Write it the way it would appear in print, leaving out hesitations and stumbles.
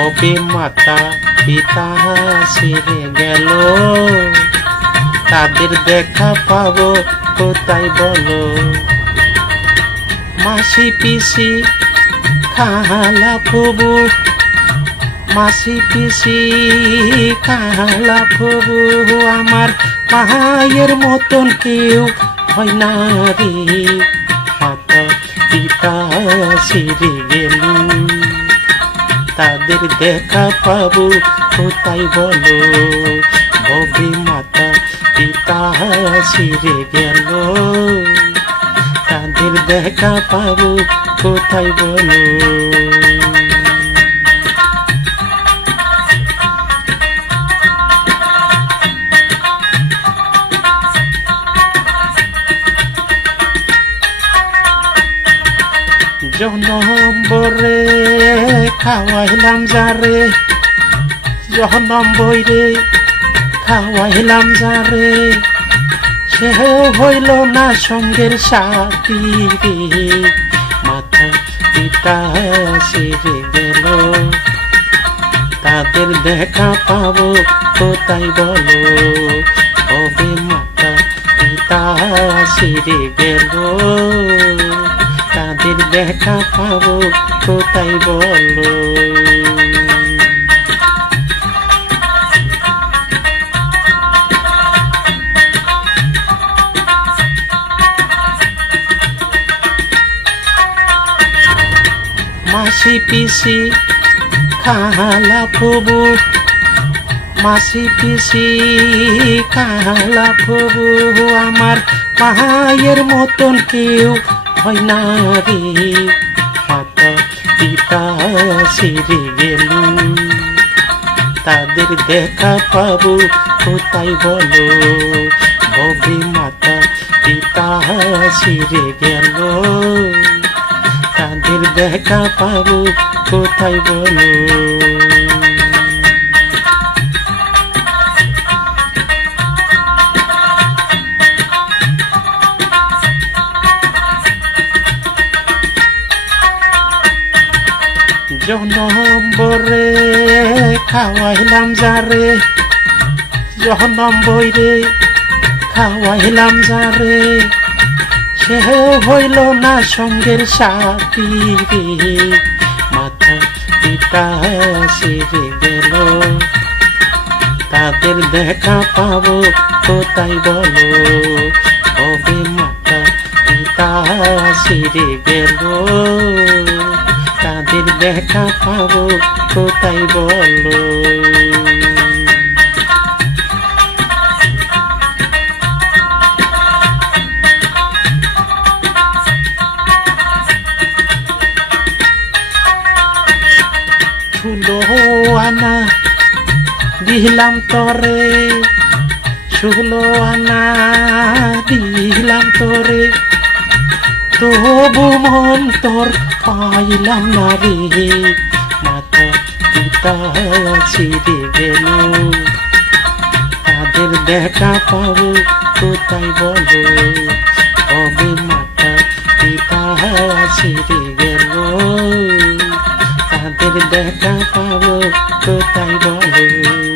কবে মাতা পিতা ছেড়ে গেল, তাদের দেখা পাবো কোথায় বলো। মাসি পিসি খালা ফুবু, মাসি পিসি খালা ফুবু, আমার মায়ের মতন কেউ হয় না রে। মাতা পিতা ছেড়ে গেল, তাদের দেখা পাবো কোথায় বলো। ভবে মাতা পিতা ছেড়ে গেল, তাদের দেখা পাবো কোথায় বলো। জনম্বরে খাওয়াইলাম যারে, জনম্বরে খাওয়াইলাম যারে, সেও হইল না সঙ্গের সাথী রে। মাতা পিতা ছেড়ে গেল, তাদের দেখা পাবো কোথায় বলো। কবে মাতা পিতা ছেড়ে গেল, তাদের দেখা পাবো কোথায় বলো। মাসি পিসি খালা ফুবু, মাসি পিসি খালা ফুবু, আমার মায়ের মতন কেউ হয় না রে। মাতা পিতা ছেড়ে গেল, তাদের দেখা পাবো কোথায় বলো। ভবে মাতা পিতা ছেড়ে গেল, তাদের দেখা পাবো কোথায় বলো। জনম্বরে খাওয়াইলাম যারে, জনম্বরে খাওয়াইলাম যারে, সেও হইল না সঙ্গের সাথী রে। মাতা পিতা ছেড়ে গেল, তাদের দেখা পাবো কোথায় বলো। কবে মাতা পিতা ছেড়ে গেল, তাদের দেখা পাবো কোথায় বলো। ষোলো আনা দিলাম তরে, 16 আনা দিলাম তরে, তবু মন তোর পাইলাম না রে। মাতা পিতা ছেড়ে গেল, তাদের দেখা পাবো কোথায় বলো। কবে মাতা পিতা ছেড়ে গেল, তাদের দেখা পাবো কোথায় বলো।